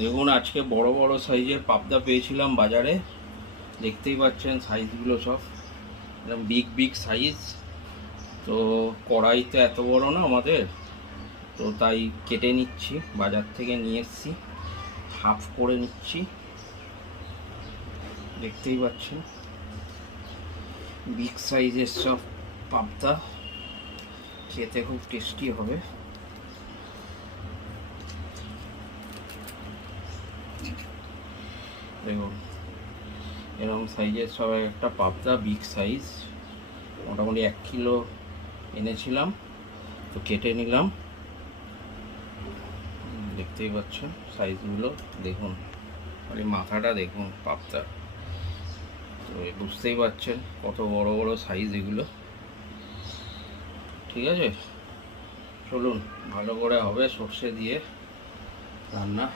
দেখুন আজকে বড় বড় সাইজের পাবদা পেয়েছিলাম বাজারে, দেখতেই পাচ্ছেন সাইজগুলো সব একদম বিগ বিগ সাইজ। তো কড়াই তো এত বড় না আমাদের, তো তাই কেটে নিচ্ছি, বাজার থেকে নিয়ে এসেছি, হাফ করে নিচ্ছি। দেখতেই পাচ্ছেন বিগ সাইজের সব পাবদা, খেতে খুব টেস্টি হবে। দেখুন এরকম সাইজের সব একটা পাবদা, বিগ সাইজ, মোটামুটি 1 কিলো এনেছিলাম, তো কেটে নিলাম। দেখতেই পাচ্ছেন সাইজগুলো, দেখুন খালি মাথাটা দেখুন পাবদা, তো বুঝতেই পারছেন কত বড় বড় সাইজ এগুলো। ঠিক আছে, চলুন ভালো করে হবে সর্ষে দিয়ে রান্না।